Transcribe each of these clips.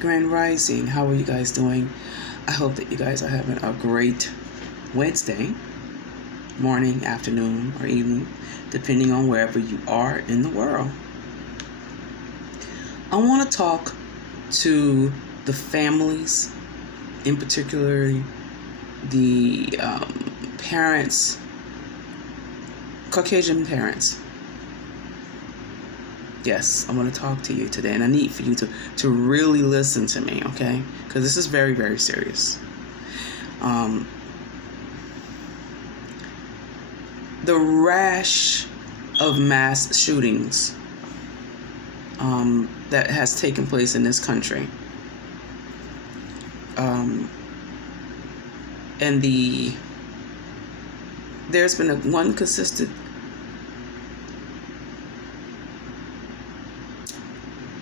Grand Rising. How are you guys doing? I hope that you guys are having a great Wednesday morning, afternoon, or evening, depending on wherever you are in the world. I want to talk to the families, in particular the parents, Caucasian parents. Yes, I want to talk to you today, and I need for you to really listen to me, okay? Because this is very, very serious. The rash of mass shootings that has taken place in this country, and there's been one consistent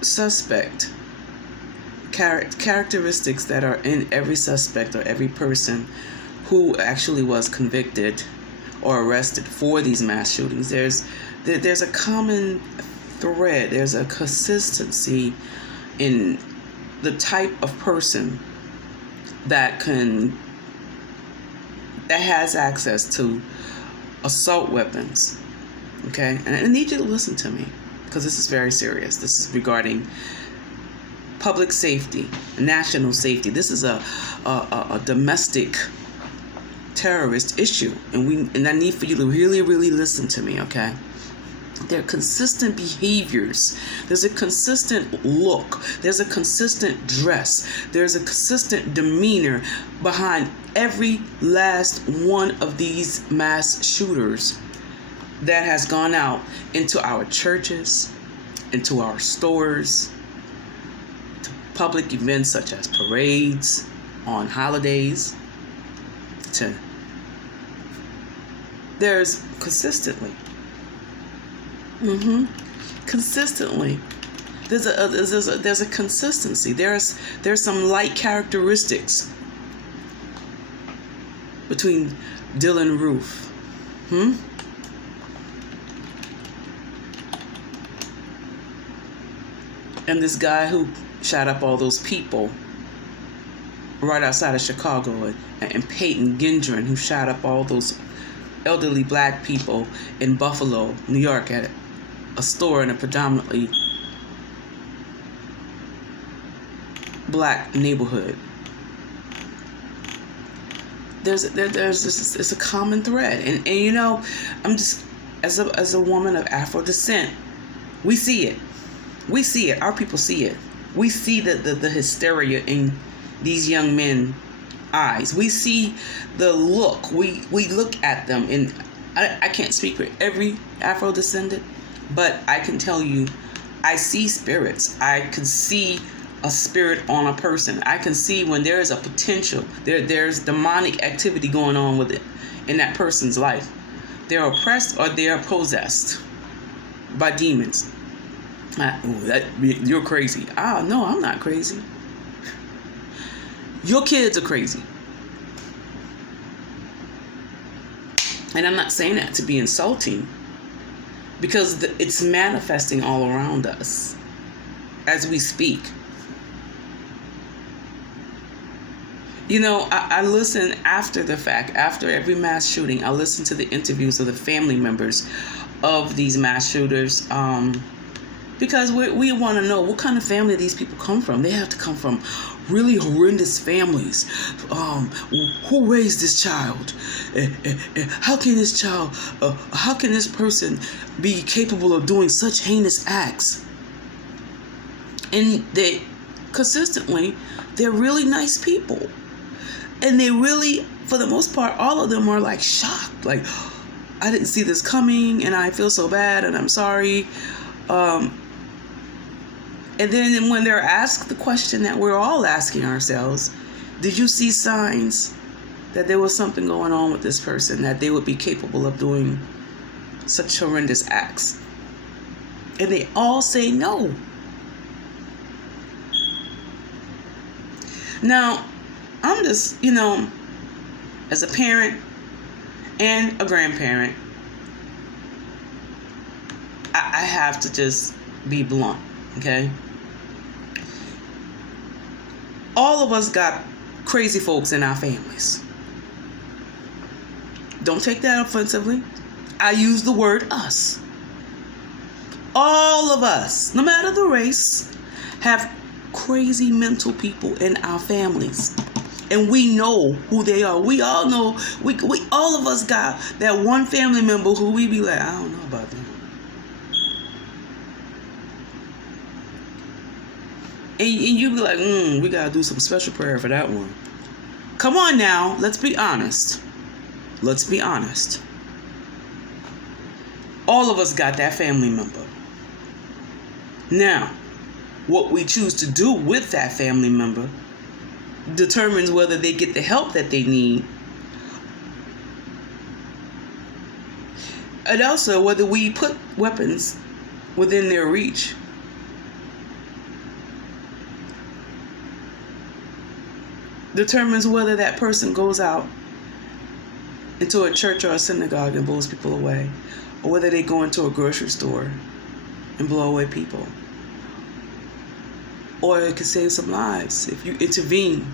suspect characteristics that are in every suspect or every person who actually was convicted or arrested for these mass shootings. There's a common thread. There's a consistency in the type of person that has access to assault weapons. Okay, and I need you to listen to me, because this is very serious. This is regarding public safety, national safety. This is a domestic terrorist issue, and I need for you to really, really listen to me, okay? There are consistent behaviors. There's a consistent look. There's a consistent dress. There's a consistent demeanor behind every last one of these mass shooters that has gone out into our churches, into our stores, to public events such as parades, on holidays. There's consistently. Consistently. There's a consistency. There's some light characteristics between Dylan Roof. And this guy who shot up all those people right outside of Chicago, and Peyton Gendron, who shot up all those elderly black people in Buffalo, New York, at a store in a predominantly black neighborhood. It's a common thread, and you know, I'm just as a woman of Afro descent, we see it. We see it. Our people see it. We see the hysteria in these young men's eyes. We see the look. We look at them, and I can't speak for every Afro descendant, but I can tell you, I see spirits. I can see a spirit on a person. I can see when there is a potential. There's demonic activity going on with it in that person's life. They're oppressed or they're possessed by demons. You're crazy. No, I'm not crazy. Your kids are crazy. And I'm not saying that to be insulting, because it's manifesting all around us as we speak. You know, I listen after the fact, after every mass shooting. I listen to the interviews of the family members of these mass shooters, because we want to know what kind of family these people come from. They have to come from really horrendous families. Who raised this child? How can this person be capable of doing such heinous acts? And they're really nice people. And they really, for the most part, all of them are like shocked. Like, I didn't see this coming, and I feel so bad, and I'm sorry. And then when they're asked the question that we're all asking ourselves, did you see signs that there was something going on with this person, that they would be capable of doing such horrendous acts? And they all say no. Now, I'm just, as a parent and a grandparent, I have to just be blunt, okay? All of us got crazy folks in our families. Don't take that offensively. I use the word us. All of us, no matter the race, have crazy mental people in our families. And we know who they are. We all know, we all of us got that one family member who we be like, I don't know about them. And you be like, we got to do some special prayer for that one. Come on now, let's be honest. Let's be honest. All of us got that family member. Now, what we choose to do with that family member determines whether they get the help that they need, and also whether we put weapons within their reach. Determines whether that person goes out into a church or a synagogue and blows people away, or whether they go into a grocery store and blow away people. Or it could save some lives if you intervene.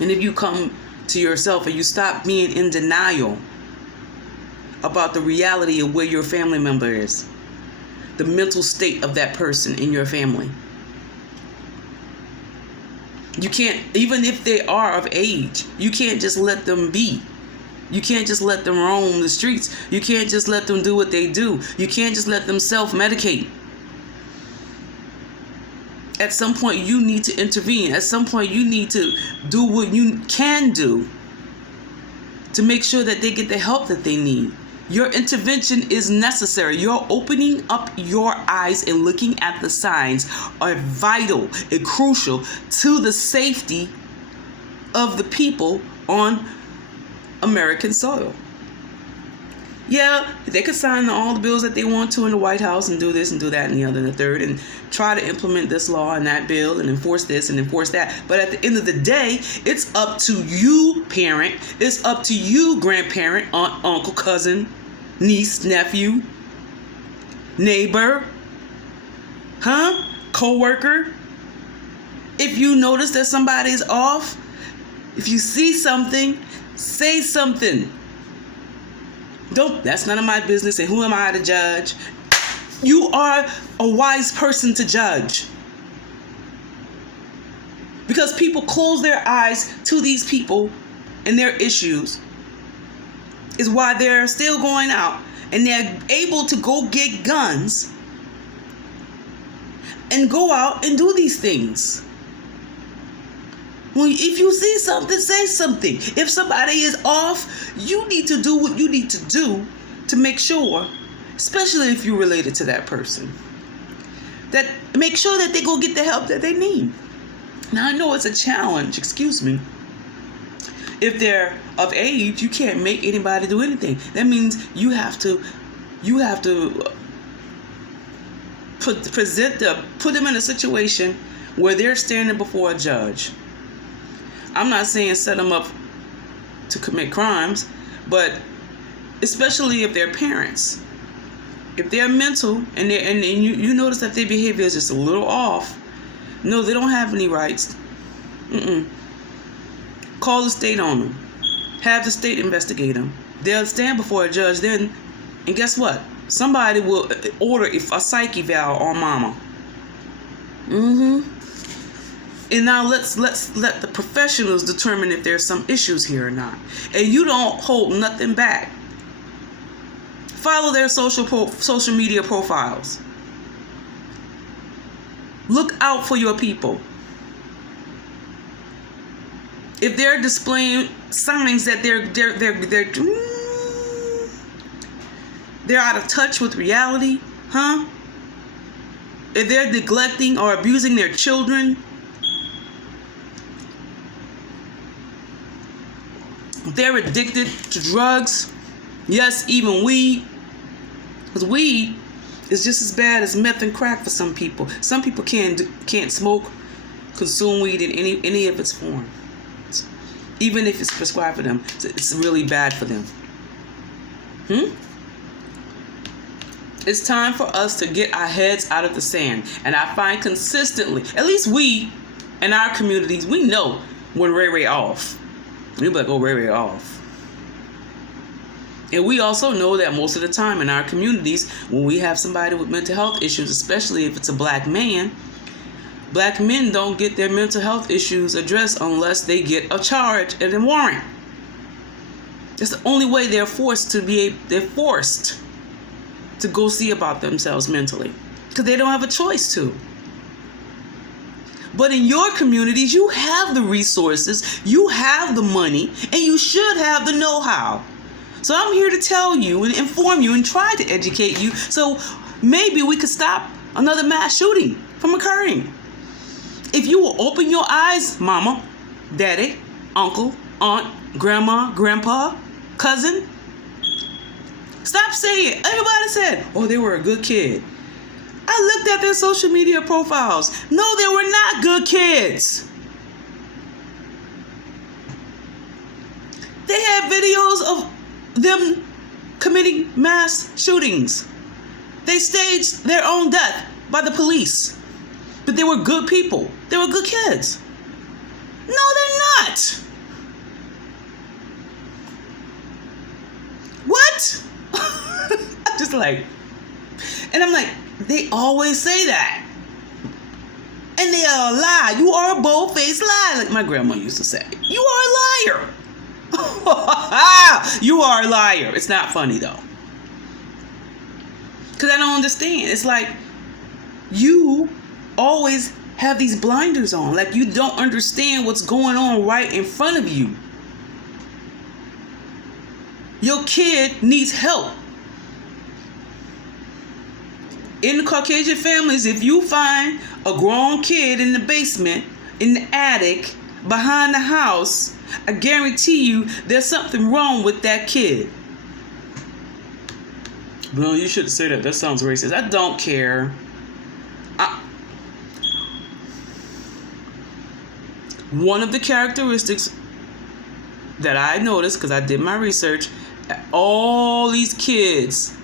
And if you come to yourself and you stop being in denial about the reality of where your family member is, the mental state of that person in your family. You can't, even if they are of age, you can't just let them be. You can't just let them roam the streets. You can't just let them do what they do. You can't just let them self-medicate. At some point, you need to intervene. At some point, you need to do what you can do to make sure that they get the help that they need. Your intervention is necessary. Your opening up your eyes and looking at the signs are vital and crucial to the safety of the people on American soil. Yeah, they could sign all the bills that they want to in the White House and do this and do that and the other and the third and try to implement this law and that bill and enforce this and enforce that. But at the end of the day, it's up to you, parent. It's up to you, grandparent, aunt, uncle, cousin, niece, nephew, neighbor, co-worker. If you notice that somebody's off, if you see something, say something. That's none of my business, and who am I to judge? You are a wise person to judge. Because people close their eyes to these people and their issues is why they're still going out and they're able to go get guns and go out and do these things. Well, if you see something, say something. If somebody is off, you need to do what you need to do to make sure, especially if you're related to that person, that make sure that they go get the help that they need. Now, I know it's a challenge, excuse me. If they're of age, you can't make anybody do anything. That means you have to put them in a situation where they're standing before a judge. I'm not saying set them up to commit crimes, but especially if they're parents. If they're mental and you notice that their behavior is just a little off, no, they don't have any rights. Call the state on them. Have the state investigate them. They'll stand before a judge then, and guess what? Somebody will order a psych eval on mama. And now let's let the professionals determine if there's some issues here or not. And you don't hold nothing back. Follow their social media profiles. Look out for your people. If they're displaying signs that they're out of touch with reality, if they're neglecting or abusing their children, they're addicted to drugs, yes, even weed, because weed is just as bad as meth and crack for some people. Some people can't smoke, consume weed in any of its form, even if it's prescribed for them. It's really bad for them. It's time for us to get our heads out of the sand. And I find consistently, at least we, in our communities, we know when Ray Ray off. We be like, oh, Ray Ray off. And we also know that most of the time in our communities, when we have somebody with mental health issues, especially if it's a black man, black men don't get their mental health issues addressed unless they get a charge and a warrant. It's the only way they're forced to go see about themselves mentally, because they don't have a choice to. But in your communities, you have the resources, you have the money, and you should have the know-how. So I'm here to tell you and inform you and try to educate you, so maybe we could stop another mass shooting from occurring. If you will open your eyes, mama, daddy, uncle, aunt, grandma, grandpa, cousin, stop saying it. Everybody said, oh, they were a good kid. I looked at their social media profiles. No, they were not good kids. They had videos of them committing mass shootings. They staged their own death by the police. But they were good people. They were good kids. No, they're not. What? Just like, and I'm like, they always say that. And they are a lie. You are a bold-faced lie, like my grandma used to say. You are a liar. You are a liar. It's not funny though. Because I don't understand. It's like you always have these blinders on. Like you don't understand what's going on right in front of you. Your kid needs help. In the Caucasian families, if you find a grown kid in the basement, in the attic, behind the house, I guarantee you there's something wrong with that kid. No, you shouldn't say that. That sounds racist. I don't care. One of the characteristics that I noticed, because I did my research, all these kids,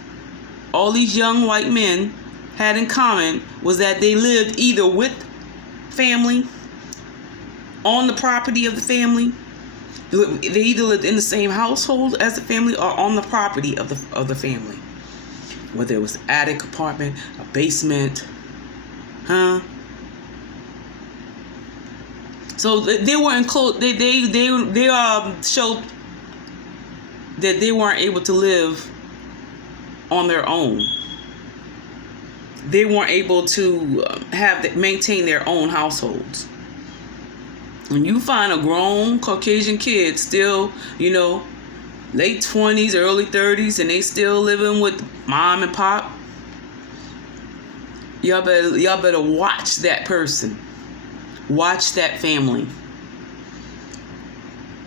all these young white men had in common was that they lived either with family, on the property of the family. They either lived in the same household as the family or on the property of the family. Whether it was an attic apartment, a basement, So they weren't close. They showed that they weren't able to live on their own. They weren't able to maintain their own households. When you find a grown Caucasian kid still, late 20s, early 30s, and they still living with mom and pop, y'all better watch that person. Watch that family.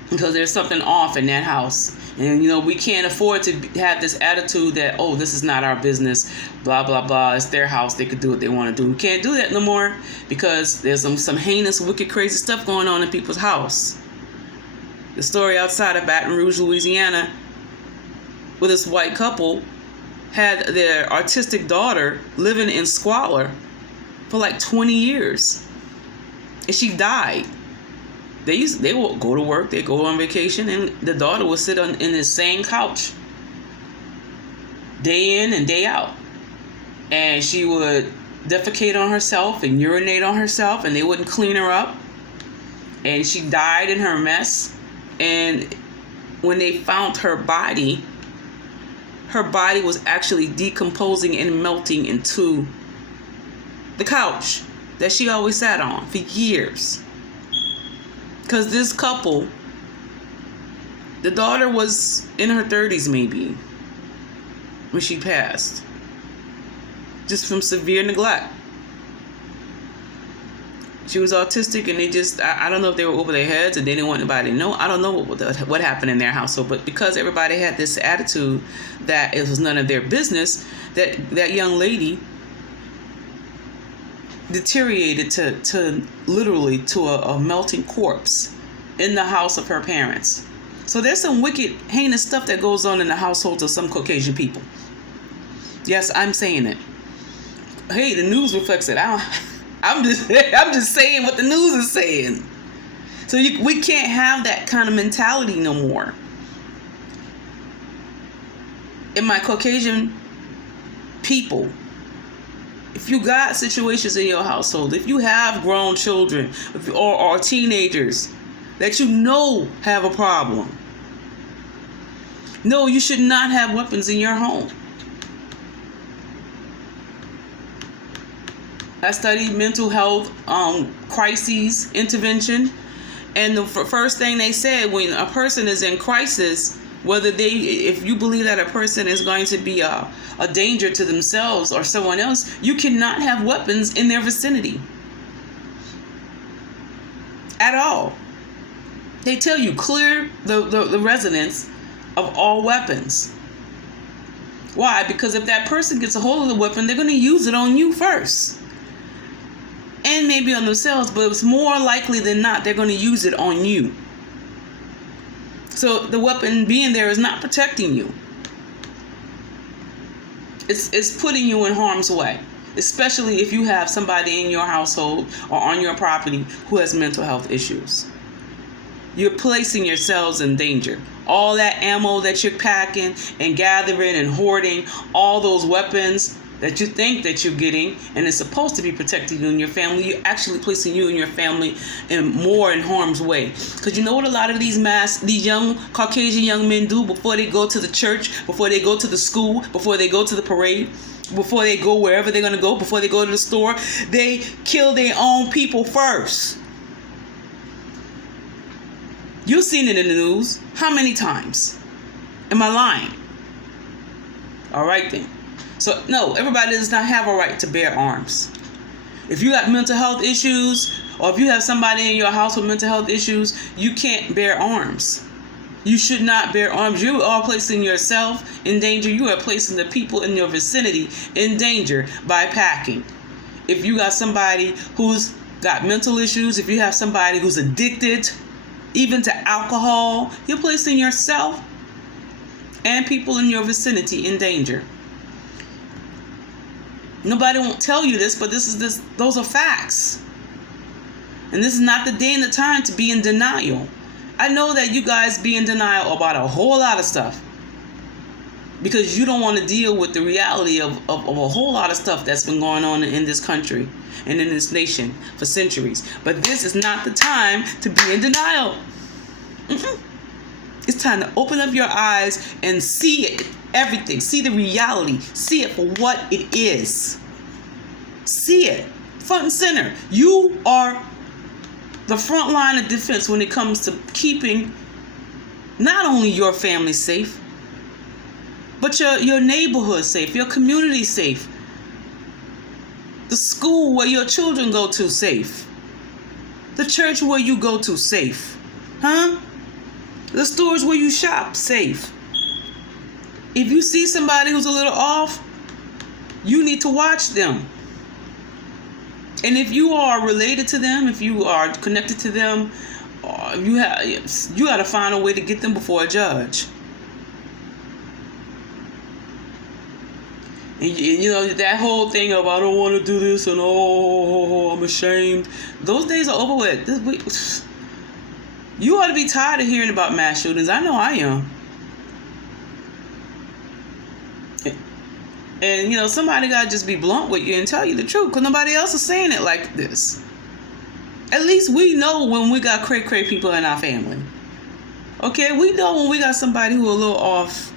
Because there's something off in that house. And, we can't afford to have this attitude that, oh, this is not our business, blah, blah, blah. It's their house. They could do what they want to do. We can't do that no more because there's some heinous, wicked, crazy stuff going on in people's house. The story outside of Baton Rouge, Louisiana, where this white couple had their autistic daughter living in squalor for like 20 years. And she died. They would go to work, they go on vacation, and the daughter would sit in the same couch day in and day out. And she would defecate on herself and urinate on herself, and they wouldn't clean her up. And she died in her mess. And when they found her body was actually decomposing and melting into the couch that she always sat on for years. Because this couple, the daughter was in her 30s maybe when she passed. Just from severe neglect. She was autistic, and they just, I don't know if they were over their heads and they didn't want anybody to know. I don't know what happened in their household. But because everybody had this attitude that it was none of their business, that young lady deteriorated to literally to a melting corpse in the house of her parents. So there's some wicked, heinous stuff that goes on in the households of some Caucasian people. Yes, I'm saying it. Hey, the news reflects it. I I'm just saying what the news is saying. So we can't have that kind of mentality no more. In my Caucasian people, if you got situations in your household, if you have grown children or teenagers that you know have a problem, no, you should not have weapons in your home. I studied mental health crises intervention, and the first thing they said, when a person is in crisis, if you believe that a person is going to be a danger to themselves or someone else, you cannot have weapons in their vicinity at all. They tell you clear the residence of all weapons. Why? Because if that person gets a hold of the weapon, they're going to use it on you first. And maybe on themselves, but it's more likely than not they're going to use it on you. So the weapon being there is not protecting you. It's putting you in harm's way, especially if you have somebody in your household or on your property who has mental health issues. You're placing yourselves in danger. All that ammo that you're packing and gathering and hoarding, all those weapons that you think that you're getting, and it's supposed to be protecting you and your family, you're actually placing you and your family in harm's way. Because you know what a lot of these young Caucasian young men do before they go to the church, before they go to the school, before they go to the parade, before they go wherever they're going to go, before they go to the store, they kill their own people first. You've seen it in the news. How many times? Am I lying? All right then. So, no, everybody does not have a right to bear arms. If you got mental health issues, or if you have somebody in your house with mental health issues, you can't bear arms. You should not bear arms. You are placing yourself in danger. You are placing the people in your vicinity in danger by packing. If you got somebody who's got mental issues, if you have somebody who's addicted, even to alcohol, you're placing yourself and people in your vicinity in danger. Nobody won't tell you this, but those are facts. And this is not the day and the time to be in denial. I know that you guys be in denial about a whole lot of stuff because you don't want to deal with the reality of a whole lot of stuff that's been going on in this country and in this nation for centuries. But this is not the time to be in denial. It's time to open up your eyes and see it, everything. See the reality. See it for what it is. See it front and center. You are the front line of defense when it comes to keeping not only your family safe, but your neighborhood safe, your community safe, the school where your children go to safe, the church where you go to safe, the stores where you shop safe. If you see somebody who's a little off, you need to watch them. And if you are related to them, if you are connected to them, you got to find a way to get them before a judge. And you know, that whole thing of I don't want to do this and I'm ashamed. Those days are over with. You ought to be tired of hearing about mass shootings. I know I am. And, you know, somebody got to just be blunt with you and tell you the truth because nobody else is saying it like this. At least we know when we got cray-cray people in our family. Okay? We know when we got somebody who a little off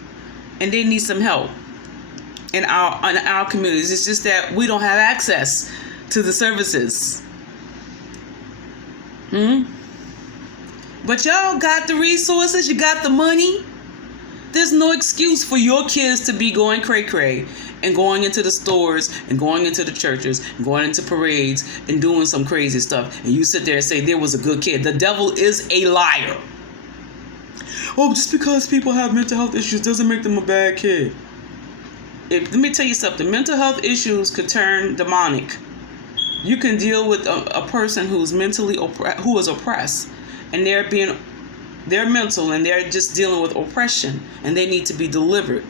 and they need some help in our communities. It's just that we don't have access to the services. But y'all got the resources. You got the money. There's no excuse for your kids to be going cray-cray and going into the stores and going into the churches and going into parades and doing some crazy stuff. And you sit there and say there was a good kid. The devil is a liar. Oh, just because people have mental health issues doesn't make them a bad kid. Let me tell you something. Mental health issues could turn demonic. You can deal with a person who's who is oppressed, and they're mental and they're just dealing with oppression and they need to be delivered.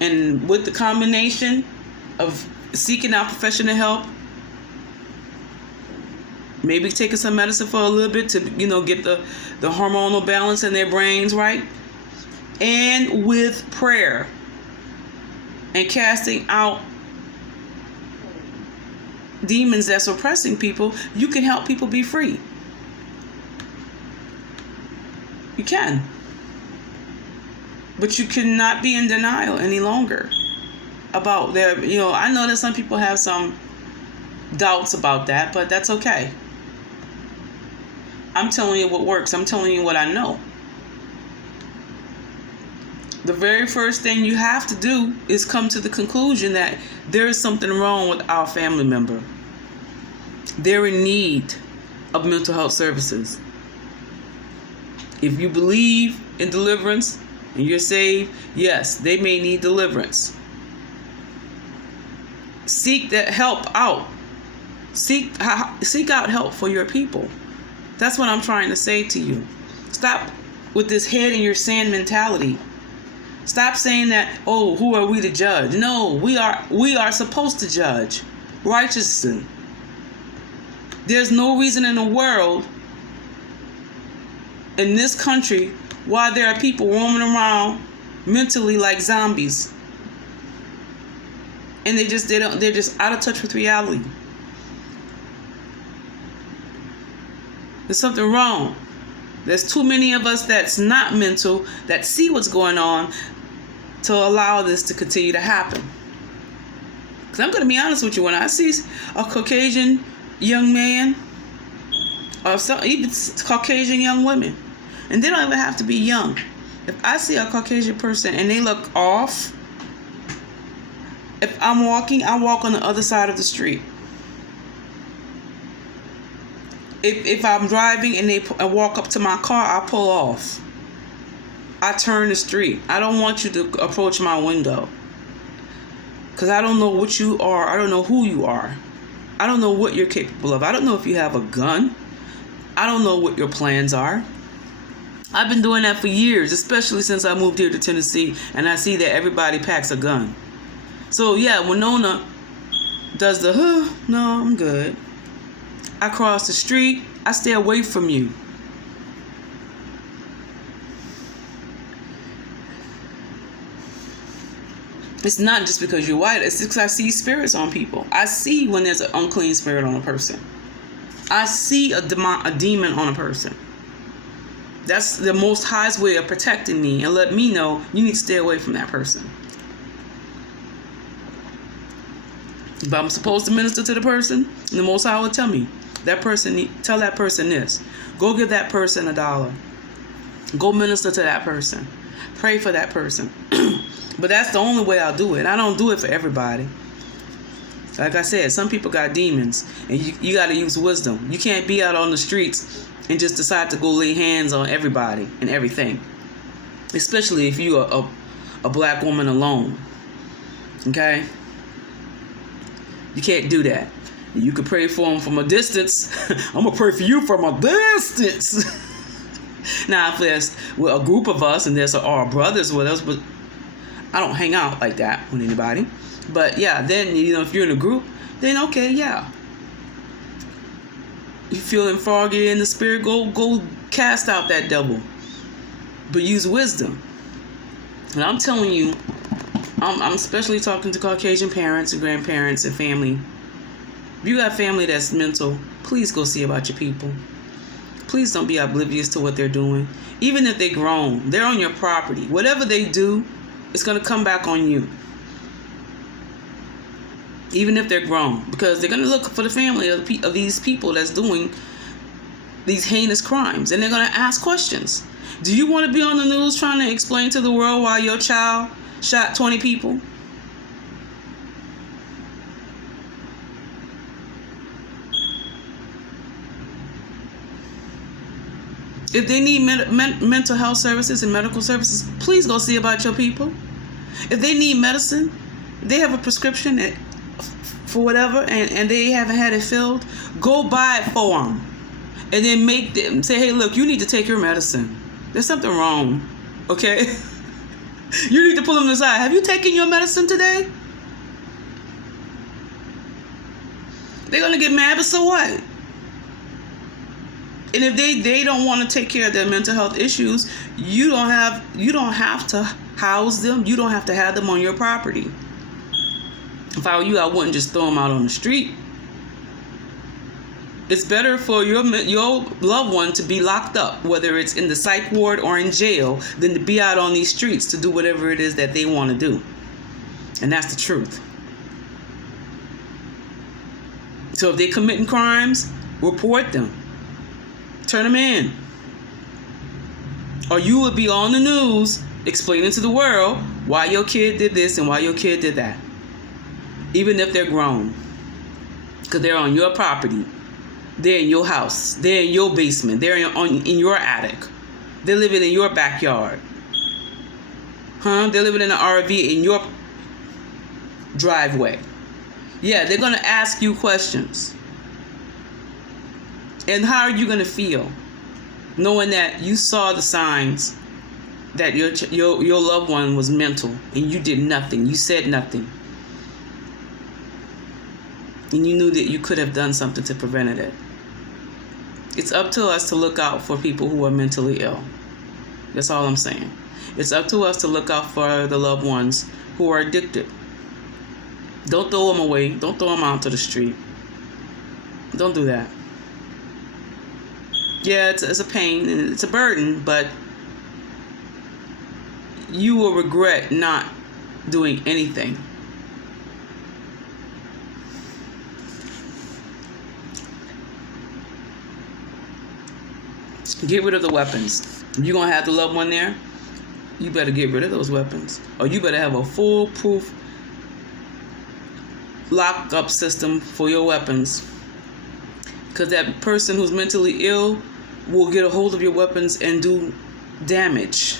And with the combination of seeking out professional help, maybe taking some medicine for a little bit to, get the hormonal balance in their brains right. And with prayer and casting out demons that's oppressing people, you can help people be free. You can. But you cannot be in denial any longer about their, I know that some people have some doubts about that, but that's okay. I'm telling you what works. I'm telling you what I know. The very first thing you have to do is come to the conclusion that there is something wrong with our family member. They're in need of mental health services. If you believe in deliverance and you're saved, yes, they may need deliverance. Seek that help out. Seek out help for your people. That's what I'm trying to say to you. Stop with this head in your sand mentality. Stop saying that, oh, who are we to judge? No, we are supposed to judge righteously. There's no reason in the world in this country why there are people roaming around mentally like zombies. And they're just out of touch with reality. There's something wrong. There's too many of us that's not mental, that see what's going on, to allow this to continue to happen. Because I'm going to be honest with you, when I see a Caucasian young man, or even Caucasian young women, and they don't even have to be young. If I see a Caucasian person and they look off, if I'm walking, I walk on the other side of the street. If I'm driving and I walk up to my car, I pull off. I turn the street. I don't want you to approach my window. Because I don't know what you are. I don't know who you are. I don't know what you're capable of. I don't know if you have a gun. I don't know what your plans are. I've been doing that for years, especially since I moved here to Tennessee, and I see that everybody packs a gun. So yeah, Winona does the, no, I'm good. I cross the street. I stay away from you. It's not just because you're white. It's because I see spirits on people. I see when there's an unclean spirit on a person. I see a demon on a person. That's the Most High's way of protecting me and let me know you need to stay away from that person. But I'm supposed to minister to the person, and the Most High will tell me, tell that person this. Go give that person $1. Go minister to that person. Pray for that person. But that's the only way I'll do it. I don't do it for everybody. Like I said, some people got demons, and you got to use wisdom. You can't be out on the streets and just decide to go lay hands on everybody and everything. Especially if you are a black woman alone. Okay? You can't do that. You could pray for them from a distance. I'm going to pray for you from a distance. Now, if there's a group of us and there's our brothers with us, but I don't hang out like that with anybody. But yeah, then, if you're in a group, then okay, yeah. You feeling foggy in the spirit, go cast out that devil. But use wisdom. And I'm telling you, I'm especially talking to Caucasian parents and grandparents and family. If you got family that's mental, please go see about your people. Please don't be oblivious to what they're doing. Even if they're grown, they're on your property. Whatever they do, it's going to come back on you. Even if they're grown. Because they're going to look for the family of these people that's doing these heinous crimes. And they're going to ask questions. Do you want to be on the news trying to explain to the world why your child shot 20 people? If they need mental health services and medical services, please go see about your people. If they need medicine, they have a prescription for whatever, and they haven't had it filled, go buy it for them. And then make them say, hey, look, you need to take your medicine. There's something wrong, okay? You need to pull them aside. Have you taken your medicine today? They're going to get mad, but so what? And if they don't want to take care of their mental health issues, you don't have to house them. You don't have to have them on your property. If I were you, I wouldn't just throw them out on the street. It's better for your loved one to be locked up, whether it's in the psych ward or in jail, than to be out on these streets to do whatever it is that they want to do. And that's the truth. So if they're committing crimes, report them. Turn them in. Or you would be on the news explaining to the world why your kid did this and why your kid did that. Even if they're grown. Because they're on your property. They're in your house. They're in your basement. They're in your attic. They're living in your backyard. They're living in an RV in your driveway. Yeah, they're going to ask you questions. And how are you going to feel knowing that you saw the signs that your loved one was mental and you did nothing? You said nothing. And you knew that you could have done something to prevent it. It's up to us to look out for people who are mentally ill. That's all I'm saying. It's up to us to look out for the loved ones who are addicted. Don't throw them away. Don't throw them out to the street. Don't do that. Yeah, it's a pain and it's a burden, but you will regret not doing anything. Get rid of the weapons. If you're going to have the loved one there, you better get rid of those weapons. Or you better have a foolproof lock-up system for your weapons. Because that person who's mentally ill will get a hold of your weapons and do damage.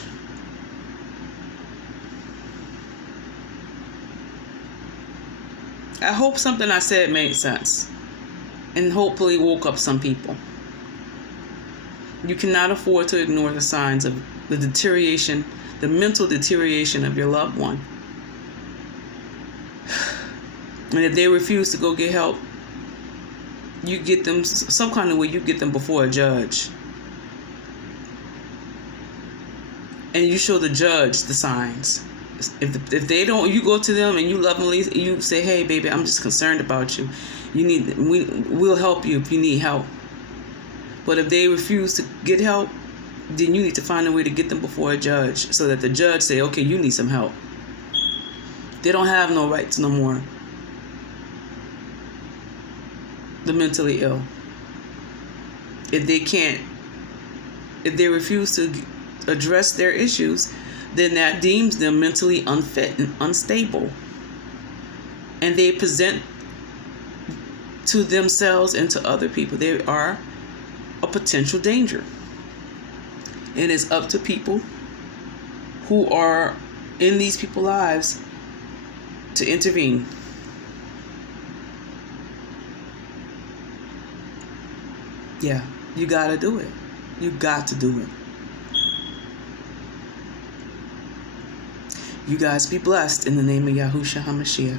I hope something I said made sense. And hopefully woke up some people. You cannot afford to ignore the signs of the deterioration, the mental deterioration of your loved one. And if they refuse to go get help, you get them some kind of way. You get them before a judge, and you show the judge the signs. If they don't, you go to them and you lovingly you say, "Hey, baby, I'm just concerned about you. We'll help you if you need help." But if they refuse to get help, then you need to find a way to get them before a judge so that the judge say, "Okay, you need some help." They don't have no rights no more. The mentally ill. If they refuse to address their issues, then that deems them mentally unfit and unstable. And they present to themselves and to other people, they are a potential danger. And it's up to people who are in these people's lives to intervene. Yeah, you gotta do it. You got to do it. You guys be blessed in the name of Yahushua HaMashiach.